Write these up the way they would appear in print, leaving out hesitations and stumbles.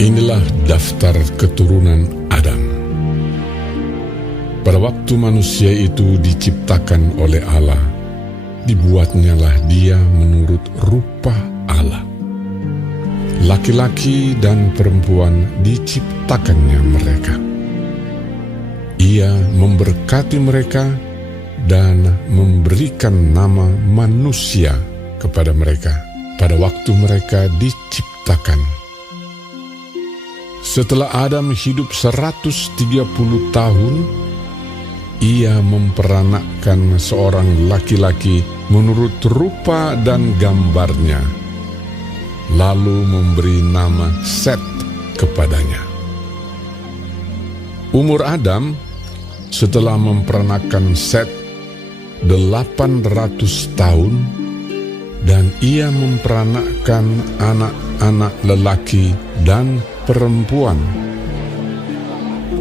Inilah daftar keturunan Adam. Pada waktu manusia itu diciptakan oleh Allah, dibuatnyalah dia menurut rupa Allah. Laki-laki dan perempuan diciptakannya mereka. Ia memberkati mereka dan memberikan nama manusia kepada mereka pada waktu mereka diciptakan. Setelah Adam hidup 130 tahun, ia memperanakkan seorang laki-laki menurut rupa dan gambarnya, lalu memberi nama Set kepadanya. Umur Adam setelah memperanakkan Set 800 tahun, dan ia memperanakkan anak-anak lelaki dan perempuan.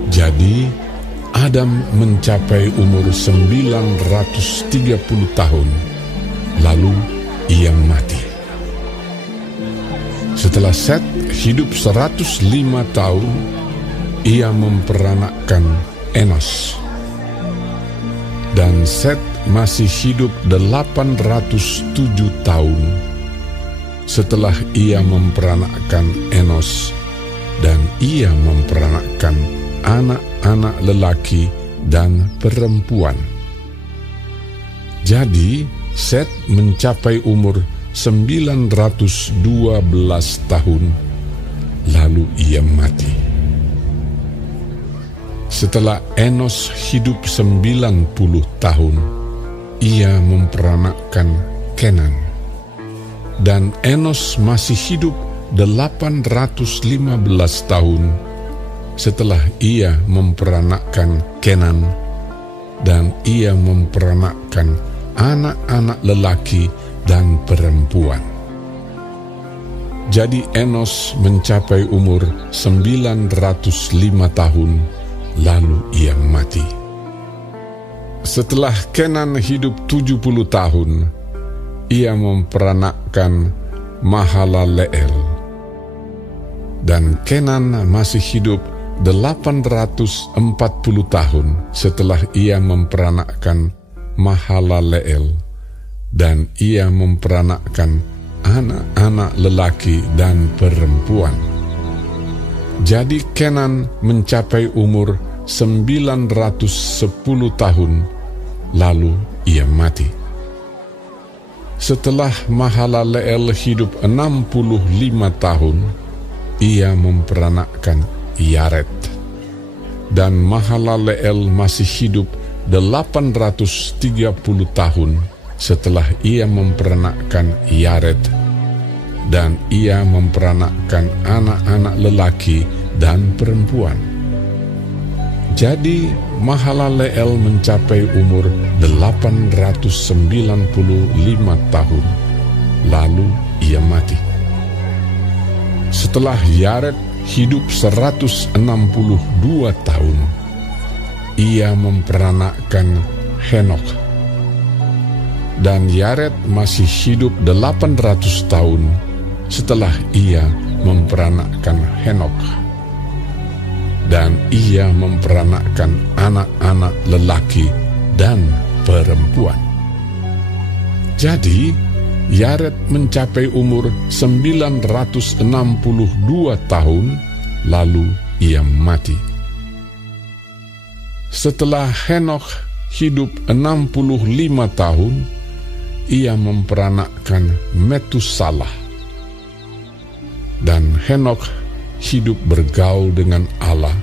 Jadi Adam mencapai umur 930 tahun, lalu ia mati. Setelah Set hidup 105 tahun, ia memperanakkan Enos. Dan Set masih hidup 807 tahun setelah ia memperanakkan Enos, dan ia memperanakkan anak-anak lelaki dan perempuan. Jadi Set mencapai umur 912 tahun, lalu ia mati. Setelah Enos hidup 90 tahun, ia memperanakkan Kenan. Dan Enos masih hidup 815 tahun setelah ia memperanakkan Kenan, dan ia memperanakkan anak-anak lelaki dan perempuan. Jadi Enos mencapai umur 905 tahun, lalu ia mati. Setelah Kenan hidup 70 tahun, ia memperanakkan Mahalaleel. Dan Kenan masih hidup 840 tahun setelah ia memperanakkan Mahalaleel, dan ia memperanakkan anak-anak lelaki dan perempuan. Jadi Kenan mencapai umur 910 tahun, lalu ia mati. Setelah Mahalaleel hidup 65 tahun, ia memperanakkan Yared. Dan Mahalaleel masih hidup 830 tahun setelah ia memperanakkan Yared, dan ia memperanakkan anak-anak lelaki dan perempuan. Jadi Mahalaleel mencapai umur 895 tahun, lalu ia mati. Setelah Yared hidup 162 tahun, ia memperanakkan Henok. Dan Yared masih hidup 800 tahun setelah ia memperanakkan Henok. Dan ia memperanakkan anak-anak lelaki dan perempuan. Jadi Yared mencapai umur 962 tahun, lalu ia mati. Setelah Henok hidup 65 tahun, ia memperanakkan Metusalah. Dan Henok hidup bergaul dengan Allah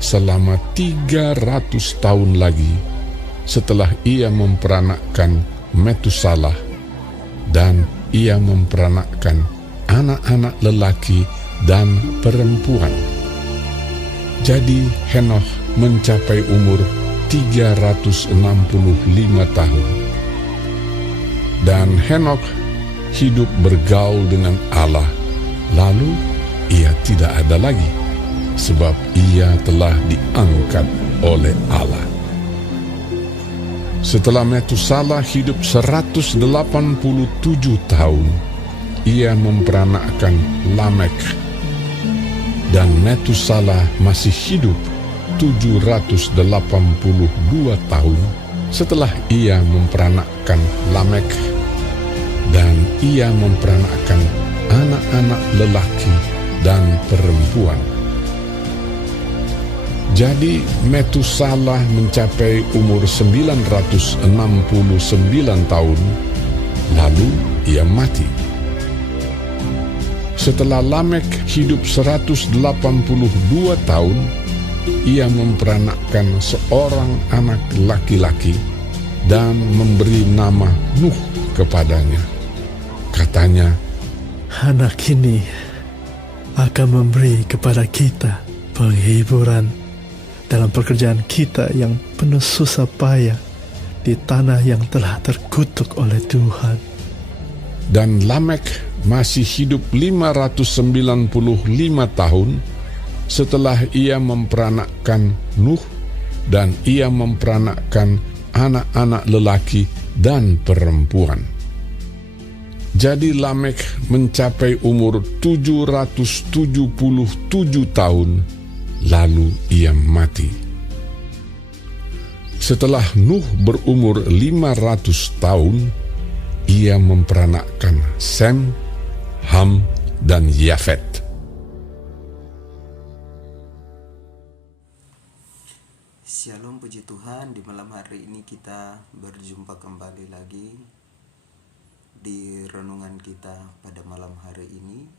selama 300 tahun lagi setelah ia memperanakkan Metusalah, dan ia memperanakkan anak-anak lelaki dan perempuan. Jadi Henokh mencapai umur 365 tahun. Dan Henokh hidup bergaul dengan Allah, lalu ia tidak ada lagi, sebab ia telah diangkat oleh Allah. Setelah Metusalah hidup 187 tahun, ia memperanakkan Lamek. Dan Metusala masih hidup 782 tahun setelah ia memperanakkan Lamek, dan ia memperanakkan anak-anak lelaki dan perempuan. Jadi Metusala mencapai umur 969 tahun, lalu ia mati. Setelah Lamek hidup 182 tahun, ia memperanakkan seorang anak laki-laki dan memberi nama Nuh kepadanya. Katanya, anak ini akan memberi kepada kita penghiburan dalam pekerjaan kita yang penuh susah payah di tanah yang telah terkutuk oleh Tuhan. Dan Lamek masih hidup 595 tahun setelah ia memperanakkan Nuh, dan ia memperanakkan anak-anak lelaki dan perempuan. Jadi Lamek mencapai umur 777 tahun, lalu ia mati. Setelah Nuh berumur 500 tahun, ia memperanakkan Sem, Ham, dan Yafet. Shalom, puji Tuhan. Di malam hari ini kita berjumpa kembali lagi di renungan kita pada malam hari ini,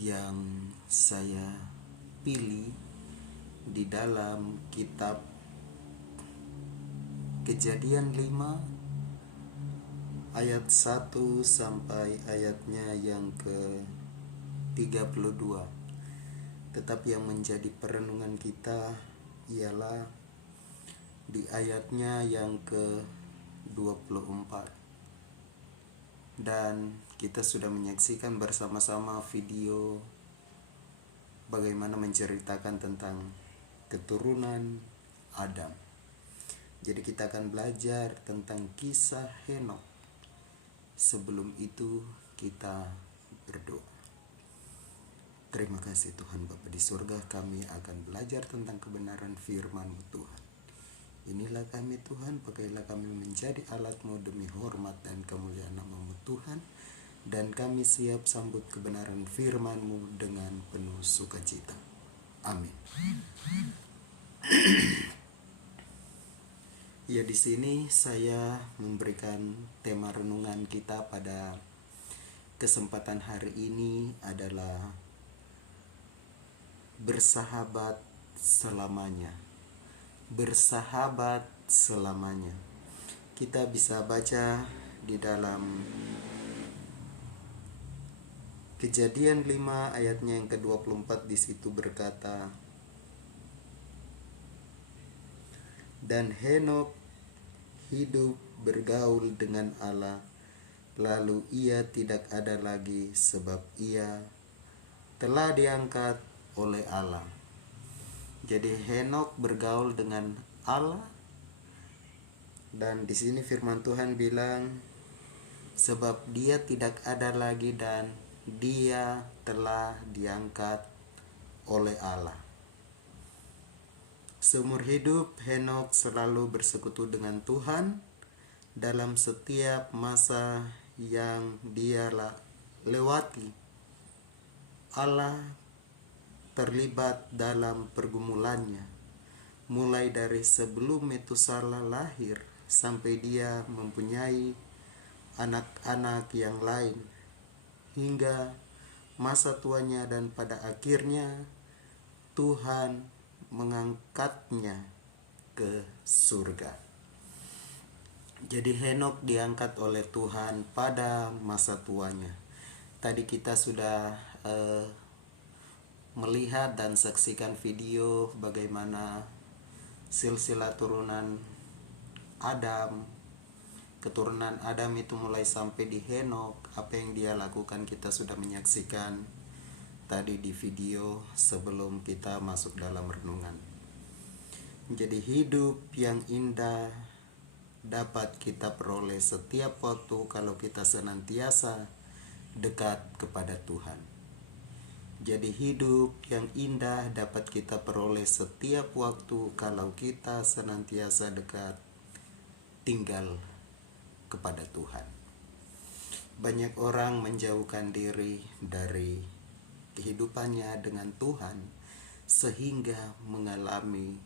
yang saya pilih di dalam kitab Kejadian 5 ayat 1 sampai ayatnya yang ke-32. Tetapi yang menjadi perenungan kita ialah di ayatnya yang ke-24. Dan kita sudah menyaksikan bersama-sama video bagaimana menceritakan tentang keturunan Adam. Jadi kita akan belajar tentang kisah Henokh. Sebelum itu kita berdoa. Terima kasih Tuhan Bapa di surga, kami akan belajar tentang kebenaran firman-Mu Tuhan. Inilah kami Tuhan, pakailah kami menjadi alat-Mu demi hormat dan kemuliaan nama-Mu Tuhan. Dan kami siap sambut kebenaran firman-Mu dengan penuh sukacita. Amin. Ya, di sini saya memberikan tema renungan kita pada kesempatan hari ini adalah bersahabat selamanya. Bersahabat selamanya. Kita bisa baca di dalam Kejadian 5 ayatnya yang ke-24, di situ berkata, dan Henokh hidup bergaul dengan Allah, lalu ia tidak ada lagi sebab ia telah diangkat oleh Allah. Jadi Henokh bergaul dengan Allah, dan di sini firman Tuhan bilang sebab dia tidak ada lagi dan dia telah diangkat oleh Allah. Seumur hidup Henokh selalu bersekutu dengan Tuhan dalam setiap masa yang dia lewati. Allah terlibat dalam pergumulannya, mulai dari sebelum Metusala lahir sampai dia mempunyai anak-anak yang lain, hingga masa tuanya, dan pada akhirnya Tuhan mengangkatnya ke surga. Jadi Henokh diangkat oleh Tuhan pada masa tuanya. Tadi kita sudah melihat dan saksikan video bagaimana silsilah turunan Adam. Keturunan Adam itu mulai sampai di Henokh. Apa yang dia lakukan kita sudah menyaksikan tadi di video sebelum kita masuk dalam renungan. Jadi hidup yang indah dapat kita peroleh setiap waktu kalau kita senantiasa dekat kepada Tuhan. Jadi hidup yang indah dapat kita peroleh setiap waktu kalau kita senantiasa dekat tinggal kepada Tuhan. Banyak orang menjauhkan diri dari kehidupannya dengan Tuhan sehingga mengalami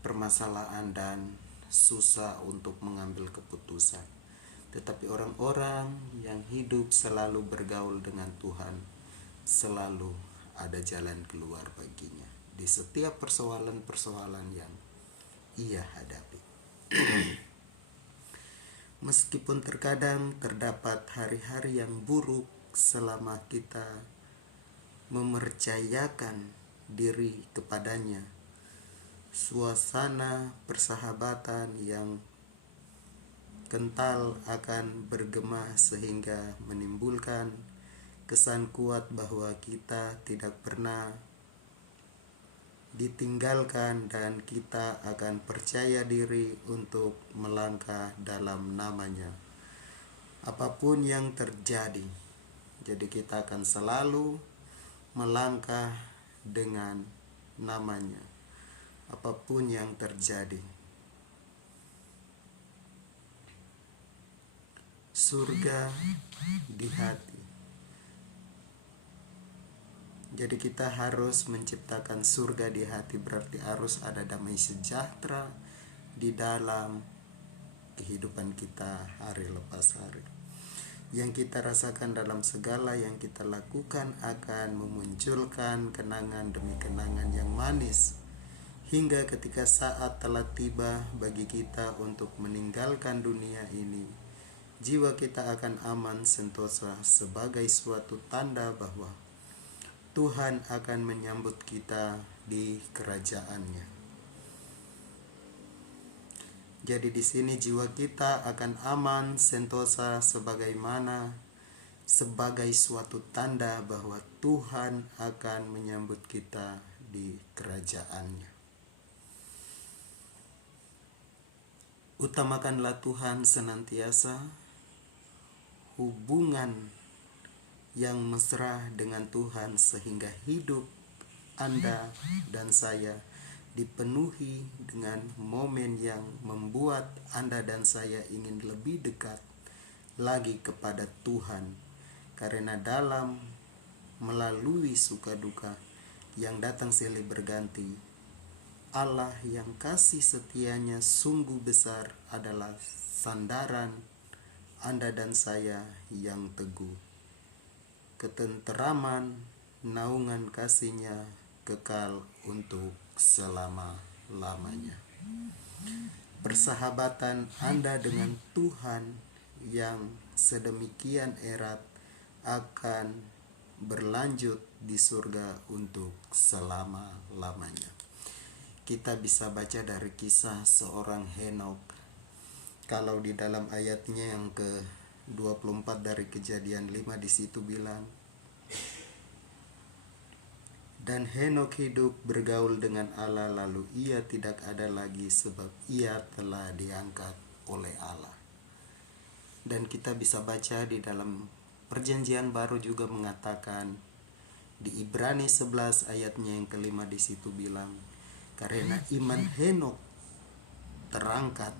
permasalahan dan susah untuk mengambil keputusan. Tetapi orang-orang yang hidup selalu bergaul dengan Tuhan, selalu ada jalan keluar baginya di setiap persoalan-persoalan yang ia hadapi. Meskipun terkadang terdapat hari-hari yang buruk, selama kita mempercayakan diri kepadanya, suasana persahabatan yang kental akan bergema sehingga menimbulkan kesan kuat bahwa kita tidak pernah ditinggalkan dan kita akan percaya diri untuk melangkah dalam namanya apapun yang terjadi. Jadi kita akan selalu melangkah dengan namanya apapun yang terjadi. Surga di hati. Jadi kita harus menciptakan surga di hati, berarti harus ada damai sejahtera di dalam kehidupan kita hari lepas hari. Yang kita rasakan dalam segala yang kita lakukan akan memunculkan kenangan demi kenangan yang manis. Hingga ketika saat telah tiba bagi kita untuk meninggalkan dunia ini, jiwa kita akan aman sentosa sebagai suatu tanda bahwa Tuhan akan menyambut kita di kerajaan-Nya. Jadi di sini jiwa kita akan aman sentosa sebagai suatu tanda bahwa Tuhan akan menyambut kita di kerajaan-Nya. Utamakanlah Tuhan senantiasa, hubungan yang mesra dengan Tuhan sehingga hidup Anda dan saya dipenuhi dengan momen yang membuat Anda dan saya ingin lebih dekat lagi kepada Tuhan. Karena melalui suka duka yang datang silih berganti, Allah yang kasih setianya sungguh besar adalah sandaran Anda dan saya yang teguh. Ketenteraman, naungan kasih-Nya kekal untuk selama-lamanya. Persahabatan Anda dengan Tuhan yang sedemikian erat akan berlanjut di surga untuk selama-lamanya. Kita bisa baca dari kisah seorang Henokh. Kalau di dalam ayatnya yang ke-24 dari Kejadian 5 di situ bilang, dan Henokh hidup bergaul dengan Allah, lalu ia tidak ada lagi sebab ia telah diangkat oleh Allah. Dan kita bisa baca di dalam Perjanjian Baru juga mengatakan di Ibrani 11 ayatnya yang ke-5 di situ bilang, karena iman Henokh terangkat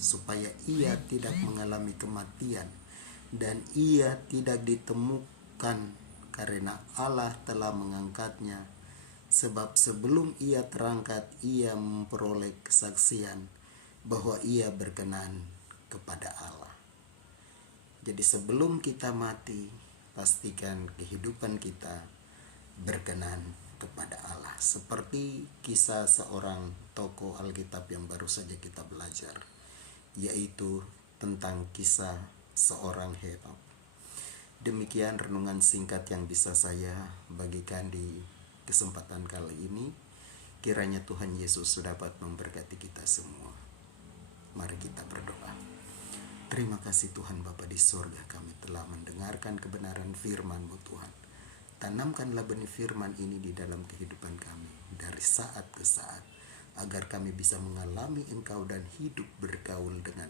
supaya ia tidak mengalami kematian dan ia tidak ditemukan karena Allah telah mengangkatnya, sebab sebelum ia terangkat ia memperoleh kesaksian bahwa ia berkenan kepada Allah. Jadi sebelum kita mati, pastikan kehidupan kita berkenan kepada Allah. Seperti kisah seorang tokoh Alkitab yang baru saja kita belajar, yaitu tentang kisah seorang Henokh. Demikian renungan singkat yang bisa saya bagikan di kesempatan kali ini. Kiranya Tuhan Yesus dapat memberkati kita semua. Mari kita berdoa. Terima kasih Tuhan Bapa di surga, kami telah mendengarkan kebenaran firman-Mu Tuhan. Tanamkanlah benih firman ini di dalam kehidupan kami dari saat ke saat, agar kami bisa mengalami Engkau dan hidup bergaul dengan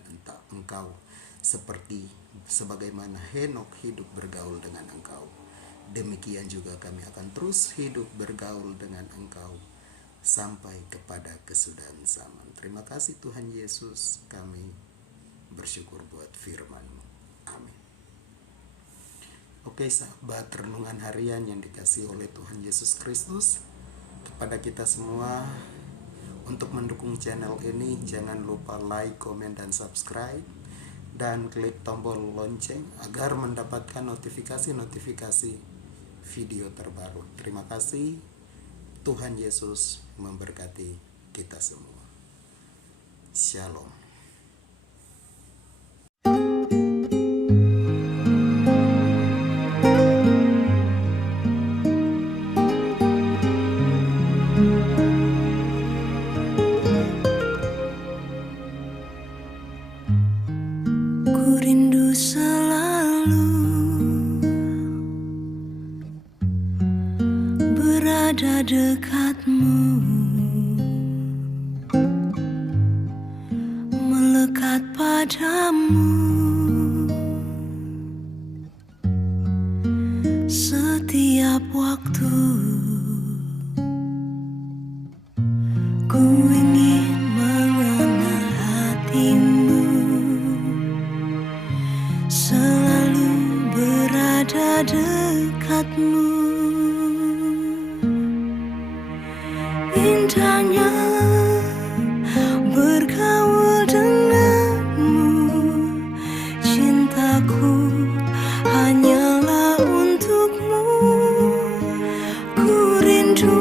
Engkau, seperti sebagaimana Henokh hidup bergaul dengan Engkau. demikian juga kami akan terus hidup bergaul dengan Engkau sampai kepada kesudahan zaman. Terima kasih Tuhan Yesus, kami bersyukur buat firman-Mu. Amin. Oke sahabat renungan harian yang dikasihi oleh Tuhan Yesus Kristus, kepada kita semua, untuk mendukung channel ini jangan lupa like, komen, dan subscribe, dan klik tombol lonceng agar mendapatkan notifikasi video terbaru. Terima kasih. Tuhan Yesus memberkati kita semua. Shalom. Ku rindu selalu berada dekat-Mu, melekat padamu setiap waktu. Ku ingin mengenal hati-Mu, selalu berada dekat-Mu. Indahnya bergaul denganmu, cintaku hanyalah untukmu. Ku rindu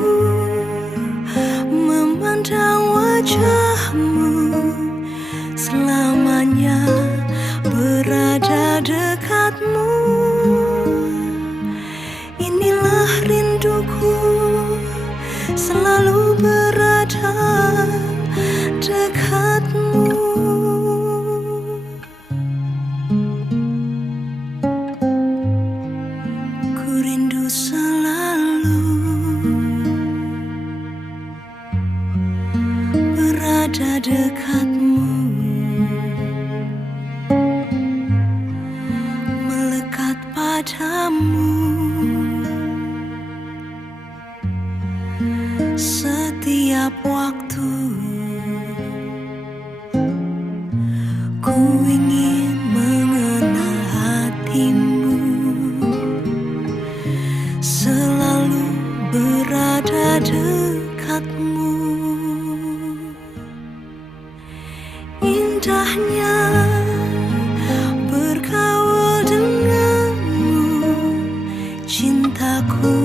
memandang wajah-Mu, selamanya berada dekat-Mu. Inilah rinduku, selalu berada dekat-Mu. Ku rindu selalu berada dekat-Mu, melekat padamu setiap waktu. Ku ingin mengenal hati-Mu, selalu berada dekat-Mu. Indahnya bergaul denganmu, cintaku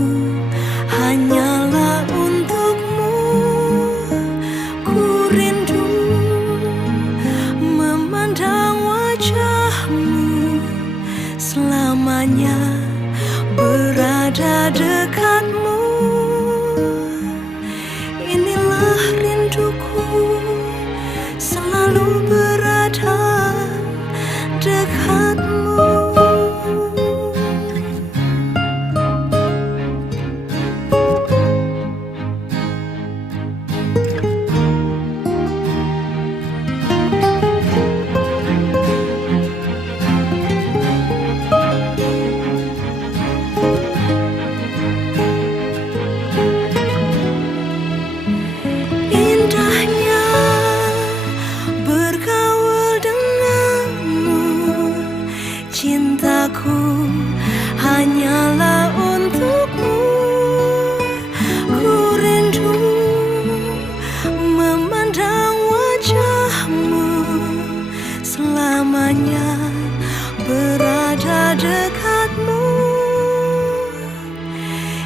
hanyalah untukmu. Ku rindu memandang wajah-Mu, selamanya berada dekat-Mu. Inilah rinduku, selalu berada dekat-Mu. Indahnya bergaul denganmu, cintaku hanyalah untukmu. Ku rindu memandang wajah-Mu, selamanya berada dekat-Mu.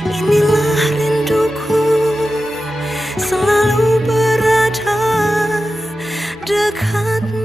Inilah rinduku, selalu berada dekat-Mu.